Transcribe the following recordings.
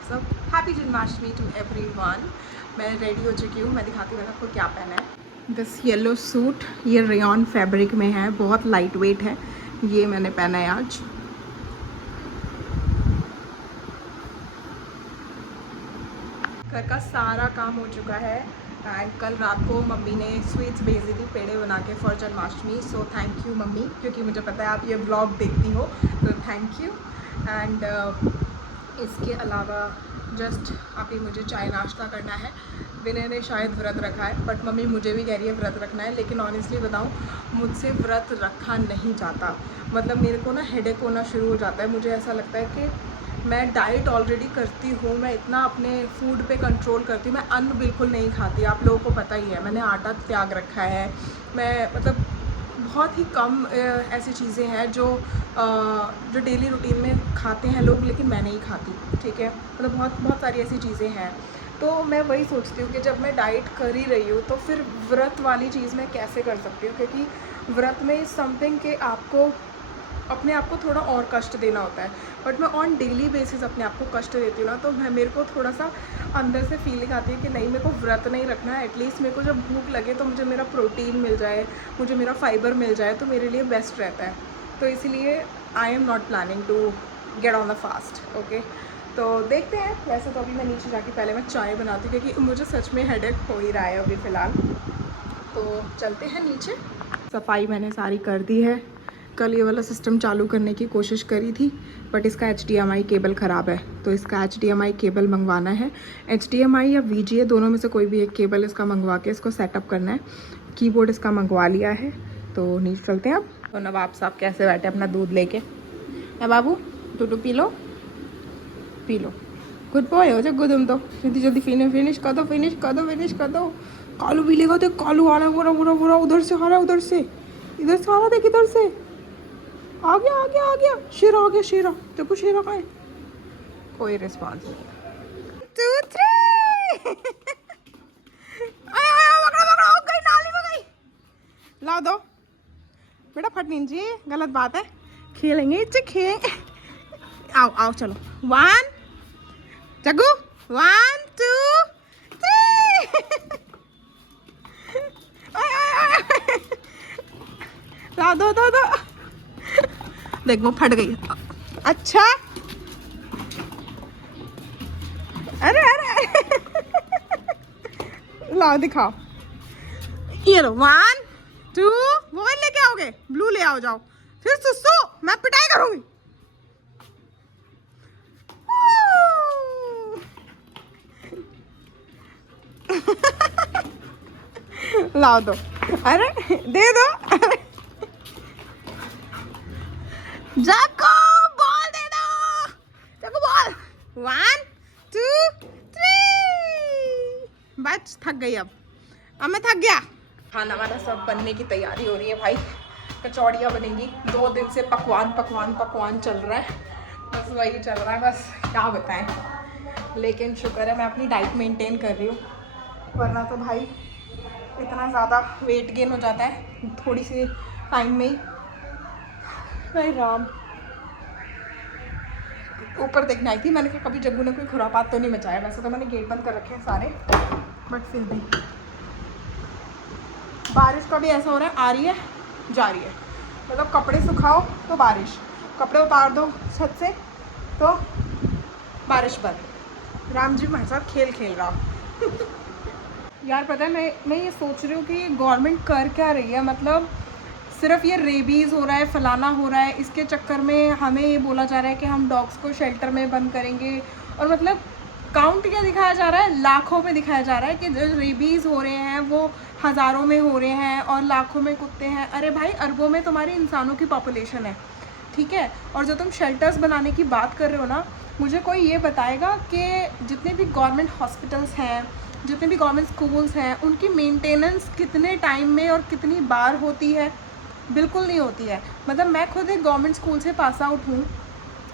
आप सब। Happy Janmashtami to everyone. मैं रेडी हो चुकी हूँ, मैं दिखाती हूँ आपको क्या पहना है। दिस येलो सूट, ये रेयॉन फैब्रिक में है, बहुत लाइट वेट है। ये मैंने पहना है आज। घर का सारा काम हो चुका है एंड कल रात को मम्मी ने स्वीट्स भेजी थी पेड़े बना के for Janmashtami. So thank you mummy, क्योंकि मुझे पता है आप ये व्लॉग देखती हो, तो थैंक यू। एंड इसके अलावा जस्ट अभी मुझे चाय नाश्ता करना है। विनय ने शायद व्रत रखा है, बट मम्मी मुझे भी कह रही है व्रत रखना है, लेकिन ऑनेस्टली बताऊँ मुझसे व्रत रखा नहीं जाता। मतलब मेरे को ना हेडेक होना शुरू हो जाता है। मुझे ऐसा लगता है कि मैं डाइट ऑलरेडी करती हूँ, मैं इतना अपने फूड पे कंट्रोल करती हूँ, मैं अन्न बिल्कुल नहीं खाती, आप लोगों को पता ही है। मैंने आटा त्याग रखा है, मैं मतलब बहुत ही कम ऐसी चीज़ें हैं जो डेली रूटीन में खाते हैं लोग, लेकिन मैं नहीं खाती। ठीक है, मतलब बहुत बहुत सारी ऐसी चीज़ें हैं। तो मैं वही सोचती हूँ कि जब मैं डाइट कर ही रही हूँ तो फिर व्रत वाली चीज़ मैं कैसे कर सकती हूँ, क्योंकि व्रत में समथिंग के आपको अपने आप को थोड़ा और कष्ट देना होता है। बट मैं ऑन डेली बेसिस अपने आप को कष्ट देती हूँ ना, तो मेरे को थोड़ा सा अंदर से फीलिंग आती है कि नहीं, मेरे को व्रत नहीं रखना है। एटलीस्ट मेरे को जब भूख लगे तो मुझे मेरा प्रोटीन मिल जाए, मुझे मेरा फाइबर मिल जाए, तो मेरे लिए बेस्ट रहता है। तो इसीलिए I am not planning to get on the fast. Okay, तो देखते हैं। वैसे तो अभी मैं नीचे जाके पहले मैं चाय बनाती हूँ, क्योंकि मुझे सच में हेडेक हो ही रहा है अभी फ़िलहाल। तो चलते हैं नीचे। सफाई मैंने सारी कर दी है। कल ये वाला सिस्टम चालू करने की कोशिश करी थी, बट इसका HDMI केबल ख़राब है, तो इसका HDMI केबल मंगवाना है। HDMI या VGA दोनों में से कोई भी एक केबल इसका मंगवा के इसको सेटअप करना है। कीबोर्ड इसका मंगवा लिया है, तो नीचे चलते हैं अब। तो नवाब साहब कैसे बैठे अपना दूध लेके। है बाबू, टूटू P low, P low. Good boy हो जग्गू, तुम तो जल्दी जल्दी फिनिश कर दो, फिनिश कर दो, फिनिश कर दो। कालू भी लेगा, तो कालू आ रहा है, बुरा बुरा बुरा, उधर से आ रहा है, उधर से, इधर से आ रहा, देख इधर से आ गया, आ गया, आ गया। शेरा आ गया, शेरा देखो, शेरा कहाँ है। कोई रिस्पॉन्स नहीं। 2 3 गई, नाली में गई। लाओ दो बेटा, फट नहीं चाहिए, गलत बात है। खेलेंगे इसे, खेलेंगे। आओ आओ चलो। 1 जग्गू, 1 2 3 लाओ, दो दो दो। देख वो फट गई। अच्छा, अरे अरे लाओ दिखाओ। ये लो, 1 2, वो लेके आओगे, ब्लू ले आओ, जाओ। फिर सुसु, मैं पिटाई करूंगी। लाओ दो, अरे दे दो। जाको बॉल दे दो, जाको बॉल। 1 2 3, बस थक गई अब मैं थक गया। खाना वाना सब बनने की तैयारी हो रही है भाई। कचौड़ियाँ बनेंगी, 2 दिन से पकवान पकवान पकवान चल रहा है, बस वही चल रहा है, बस क्या बताएं। लेकिन शुक्र है मैं अपनी डाइट मेंटेन कर रही हूँ, वरना तो भाई इतना ज़्यादा वेट गेन हो जाता है थोड़ी सी टाइम में ही। भाई राम, ऊपर देखने आई थी, मैंने कहा कभी जग्गू ने कोई खुरापात तो नहीं मचाया। वैसे तो मैंने गेट बंद कर रखे हैं सारे, बट फिर भी बारिश का भी ऐसा हो रहा है, आ रही है जा रही है। मतलब कपड़े सुखाओ तो बारिश, कपड़े उतार दो छत से तो बारिश बंद। राम जी हमारे साथ खेल खेल रहा यार पता है, मैं ये सोच रही हूँ कि गवर्नमेंट कर क्या रही है। मतलब सिर्फ ये रेबीज़ हो रहा है, फलाना हो रहा है, इसके चक्कर में हमें ये बोला जा रहा है कि हम डॉग्स को शेल्टर में बंद करेंगे। और मतलब काउंट क्या दिखाया जा रहा है, लाखों में दिखाया जा रहा है कि जो रेबीज़ हो रहे हैं वो हज़ारों में हो रहे हैं और लाखों में कुत्ते हैं। अरे भाई, अरबों में तुम्हारी इंसानों की पॉपुलेशन है, ठीक है। और जो तुम शेल्टर्स बनाने की बात कर रहे हो ना, मुझे कोई ये बताएगा कि जितने भी गवर्नमेंट हॉस्पिटल्स हैं, जितने भी गवर्नमेंट स्कूल्स हैं, उनकी मेंटेनेंस कितने टाइम में और कितनी बार होती है? बिल्कुल नहीं होती है। मतलब मैं खुद एक गवर्नमेंट स्कूल से पास आउट हूँ,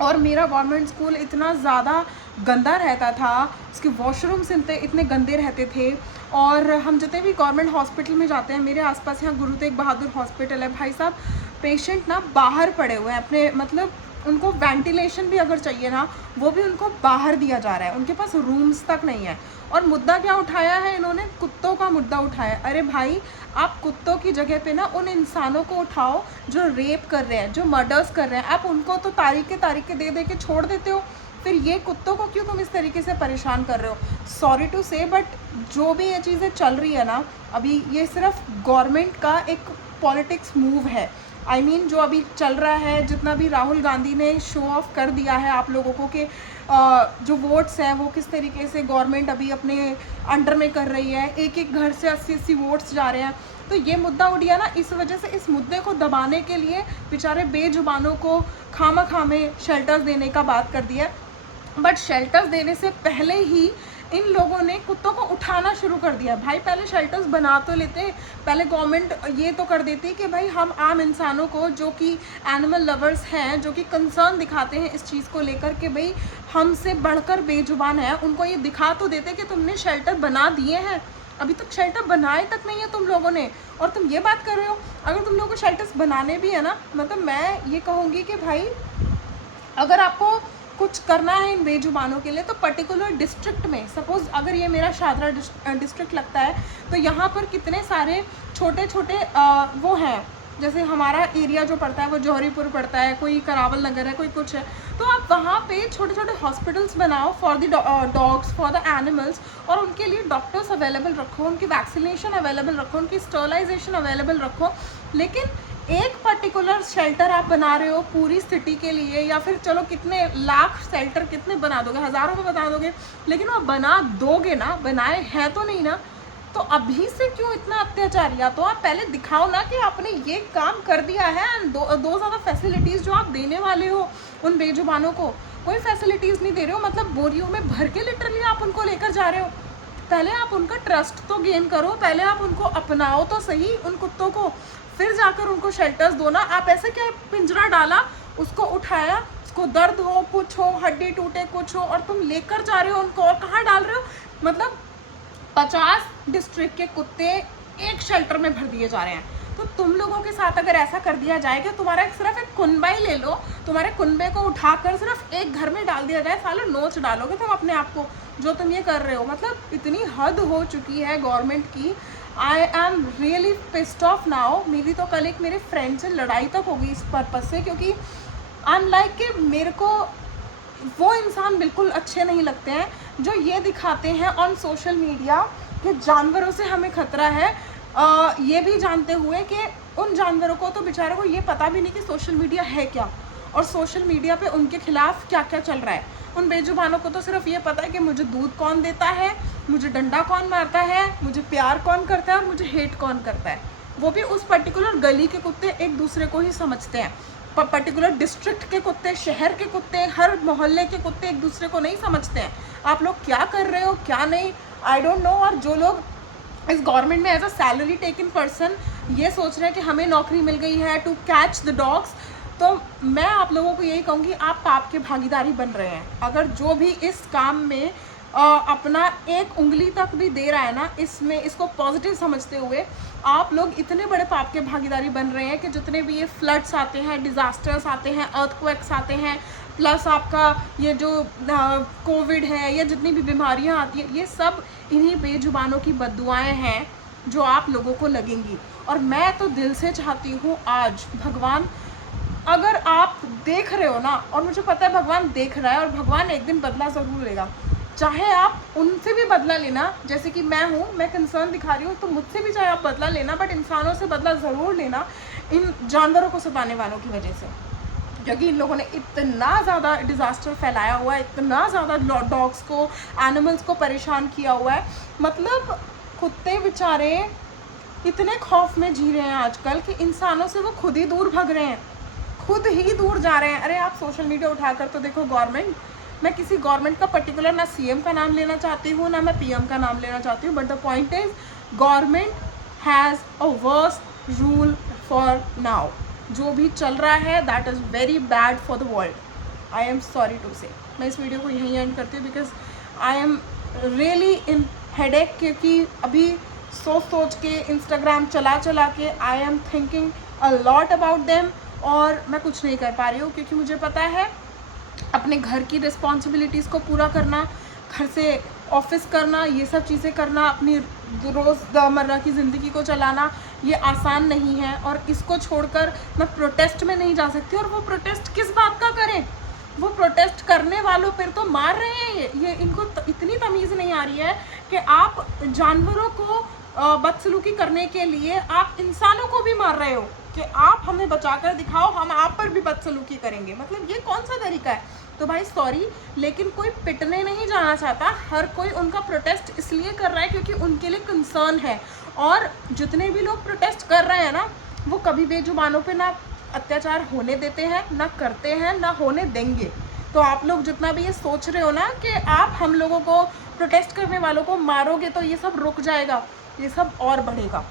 और मेरा गवर्नमेंट स्कूल इतना ज़्यादा गंदा रहता था, उसके वॉशरूम्स इतने गंदे रहते थे। और हम जितने भी गवर्नमेंट हॉस्पिटल में जाते हैं, मेरे आसपास यहाँ गुरु तेग बहादुर हॉस्पिटल है, भाई साहब पेशेंट ना बाहर पड़े हुए हैं अपने, मतलब उनको वेंटिलेशन भी अगर चाहिए ना, वो भी उनको बाहर दिया जा रहा है, उनके पास रूम्स तक नहीं है। और मुद्दा क्या उठाया है इन्होंने? कुत्तों का मुद्दा उठाया। अरे भाई, आप कुत्तों की जगह पे ना उन इंसानों को उठाओ जो रेप कर रहे हैं, जो मर्डर्स कर रहे हैं। आप उनको तो तारीखें दे दे के छोड़ देते हो, फिर ये कुत्तों को क्यों तुम इस तरीके से परेशान कर रहे हो? सॉरी टू से, बट जो भी ये चीज़ें चल रही है ना अभी, ये सिर्फ गवर्नमेंट का एक पॉलिटिक्स मूव है। I mean, जो अभी चल रहा है, जितना भी राहुल गांधी ने शो ऑफ कर दिया है आप लोगों को कि जो वोट्स हैं वो किस तरीके से गवर्नमेंट अभी अपने अंडर में कर रही है, एक एक घर से 80-80 वोट्स जा रहे हैं। तो ये मुद्दा उठ गया ना, इस वजह से इस मुद्दे को दबाने के लिए बेचारे बेजुबानों को खामा में शेल्टर्स देने का बात कर दिया। बट शेल्टर्स देने से पहले ही इन लोगों ने कुत्तों को उठाना शुरू कर दिया। भाई पहले शेल्टर्स बना तो लेते, पहले गवर्नमेंट ये तो कर देती कि भाई हम आम इंसानों को जो कि एनिमल लवर्स हैं, जो कि कंसर्न दिखाते हैं इस चीज़ को लेकर कि भाई हमसे बढ़कर बेजुबान है, उनको ये दिखा तो देते कि तुमने शेल्टर बना दिए हैं। अभी तक शेल्टर बनाए तक नहीं है तुम लोगों ने, और तुम ये बात कर रहे हो। अगर तुम लोगों को शेल्टर्स बनाने भी है ना, मतलब मैं ये कहूँगी कि भाई अगर आपको कुछ करना है इन बेजुबानों के लिए तो पर्टिकुलर डिस्ट्रिक्ट में, सपोज़ अगर ये मेरा शादरा डिस्ट्रिक्ट लगता है तो यहाँ पर कितने सारे छोटे छोटे वो हैं, जैसे हमारा एरिया जो पड़ता है वो जौहरीपुर पड़ता है, कोई करावल नगर है, कोई कुछ है, तो आप वहाँ पे छोटे छोटे हॉस्पिटल्स बनाओ for the dogs, for the animals, और उनके लिए डॉक्टर्स अवेलेबल रखो, उनकी वैक्सीनेशन अवेलेबल रखो, उनकी स्टरलाइजेशन अवेलेबल रखो। लेकिन एक पर्टिकुलर शेल्टर आप बना रहे हो पूरी सिटी के लिए, या फिर चलो कितने लाख शेल्टर कितने बना दोगे, हज़ारों में बना दोगे, लेकिन वो बना दोगे ना, बनाए हैं तो नहीं ना, तो अभी से क्यों इतना अत्याचार? या तो आप पहले दिखाओ ना कि आपने ये काम कर दिया है, एंड दो ज़्यादा फैसिलिटीज़ जो आप देने वाले हो उन बेजुबानों को, कोई फैसिलिटीज़ नहीं दे रहे हो, मतलब बोरियों में भर के लिटरली आप उनको लेकर जा रहे हो। पहले आप उनका ट्रस्ट तो गेन करो, पहले आप उनको अपनाओ तो सही उन कुत्तों को, फिर जाकर उनको शेल्टर्स दो ना। आप ऐसे क्या पिंजरा डाला, उसको उठाया, उसको दर्द हो, कुछ हो, हड्डी टूटे, कुछ हो, और तुम लेकर जा रहे हो उनको, और कहाँ डाल रहे हो? मतलब 50 डिस्ट्रिक्ट के कुत्ते एक शेल्टर में भर दिए जा रहे हैं। तो तुम लोगों के साथ अगर ऐसा कर दिया जाए कि तुम्हारा सिर्फ एक कुनबा ही ले लो, तुम्हारे कुनबे को उठाकर सिर्फ एक घर में डाल दिया जाए, सालों नोच डालोगे तुम अपने आप को, जो तुम ये कर रहे हो। मतलब इतनी हद हो चुकी है गवर्नमेंट की। आई am really pissed off now. मेरी तो कल एक मेरे फ्रेंड से लड़ाई तक हो गई इस पर्पज़ से, क्योंकि आई एम लाइक कि मेरे को वो इंसान बिल्कुल अच्छे नहीं लगते हैं जो ये दिखाते हैं ऑन सोशल मीडिया कि जानवरों से हमें खतरा है, ये भी जानते हुए कि उन जानवरों को तो बेचारों को ये पता भी नहीं कि सोशल मीडिया है क्या, और सोशल मीडिया पे उनके खिलाफ क्या क्या चल रहा है। उन बेजुबानों को तो सिर्फ ये पता है कि मुझे दूध कौन देता है, मुझे डंडा कौन मारता है, मुझे प्यार कौन करता है, और मुझे हेट कौन करता है। वो भी उस पर्टिकुलर गली के कुत्ते एक दूसरे को ही समझते हैं, पर्टिकुलर डिस्ट्रिक्ट के कुत्ते, शहर के कुत्ते, हर मोहल्ले के कुत्ते एक दूसरे को नहीं समझते हैं। आप लोग क्या कर रहे हो क्या नहीं, आई डोंट नो। और जो लोग इस गवर्नमेंट में as a salary taking person ये सोच रहे हैं कि हमें नौकरी मिल गई है टू कैच द डॉग्स, तो मैं आप लोगों को यही कहूँगी, आप पाप के भागीदारी बन रहे हैं। अगर जो भी इस काम में अपना एक उंगली तक भी दे रहा है ना, इसमें इसको पॉजिटिव समझते हुए, आप लोग इतने बड़े पाप के भागीदारी बन रहे हैं कि जितने भी ये फ्लड्स आते हैं, डिज़ास्टर्स आते हैं, अर्थक्वेक्स आते हैं, प्लस आपका ये जो कोविड है या जितनी भी बीमारियां आती हैं, ये सब इन्हीं बेजुबानों की बद्दुआएं हैं जो आप लोगों को लगेंगी। और मैं तो दिल से चाहती हूँ आज भगवान, अगर आप देख रहे हो ना, और मुझे पता है भगवान देख रहा है, और भगवान एक दिन बदला ज़रूर लेगा, चाहे आप उनसे भी बदला लेना, जैसे कि मैं हूँ, मैं कंसर्न दिखा रही हूँ, तो मुझसे भी चाहे आप बदला लेना, बट इंसानों से बदला ज़रूर लेना इन जानवरों को सताने वालों की वजह से, क्योंकि इन लोगों ने इतना ज़्यादा डिज़ास्टर फैलाया हुआ है, इतना ज़्यादा डॉग्स को, एनिमल्स को परेशान किया हुआ है। मतलब कुत्ते बेचारे इतने खौफ में जी रहे हैं आजकल कि इंसानों से वो खुद ही दूर भाग रहे हैं, खुद ही दूर जा रहे हैं। अरे आप सोशल मीडिया उठाकर तो देखो, गवर्नमेंट, मैं किसी गवर्नमेंट का पर्टिकुलर ना सीएम का नाम लेना चाहती हूँ, ना मैं पीएम का नाम लेना चाहती हूँ, but the point is government has a worst rule for now. जो भी चल रहा है that is very bad for the world. I am sorry to say. मैं इस वीडियो को यहीं एंड करती हूँ, because I am really in headache, क्योंकि अभी सोच के इंस्टाग्राम चला के I am thinking a lot about them. और मैं कुछ नहीं कर पा रही हूँ, क्योंकि मुझे पता है अपने घर की रिस्पॉन्सिबिलिटीज़ को पूरा करना, घर से ऑफिस करना, ये सब चीज़ें करना, अपनी रोज़मर्रा की ज़िंदगी को चलाना, ये आसान नहीं है। और इसको छोड़कर मैं प्रोटेस्ट में नहीं जा सकती। और वो प्रोटेस्ट किस बात का करें? वो प्रोटेस्ट करने वालों पर तो मार रहे हैं ये इनको इतनी तमीज़ नहीं आ रही है कि आप जानवरों को बदसलूकी करने के लिए आप इंसानों को भी मार रहे हो कि आप हमें बचा कर दिखाओ, हम आप पर भी बदसलूकी करेंगे। मतलब ये कौन सा तरीका है? तो भाई सॉरी, लेकिन कोई पिटने नहीं जाना चाहता। हर कोई उनका प्रोटेस्ट इसलिए कर रहा है क्योंकि उनके लिए कंसर्न है। और जितने भी लोग प्रोटेस्ट कर रहे हैं ना, वो कभी बेजुबानों पे ना अत्याचार होने देते हैं, ना करते हैं, ना होने देंगे। तो आप लोग जितना भी ये सोच रहे हो ना कि आप हम लोगों को, प्रोटेस्ट करने वालों को मारोगे तो ये सब रुक जाएगा, ये सब और बढ़ेगा।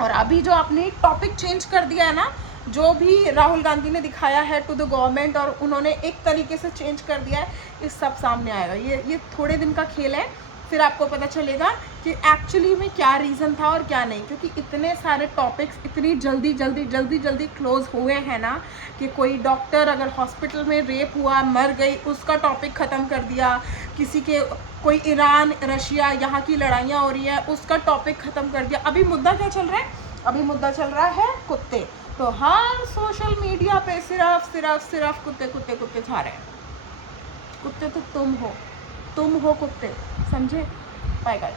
और अभी जो आपने टॉपिक चेंज कर दिया है ना, जो भी राहुल गांधी ने दिखाया है टू द गवर्नमेंट, और उन्होंने एक तरीके से चेंज कर दिया है, ये सब सामने आएगा। ये थोड़े दिन का खेल है, फिर आपको पता चलेगा कि एक्चुअली में क्या रीज़न था और क्या नहीं। क्योंकि इतने सारे टॉपिक्स इतनी जल्दी क्लोज हुए हैं ना, कि कोई डॉक्टर अगर हॉस्पिटल में रेप हुआ, मर गई, उसका टॉपिक ख़त्म कर दिया। किसी के कोई ईरान रशिया यहाँ की लड़ाइयाँ हो रही है, उसका टॉपिक ख़त्म कर दिया। अभी मुद्दा क्या चल रहा है? अभी मुद्दा चल रहा है कुत्ते। तो हर सोशल मीडिया पे सिर्फ कुत्ते छा रहे हैं। कुत्ते तो तुम हो कुत्ते, समझे? Bye guys.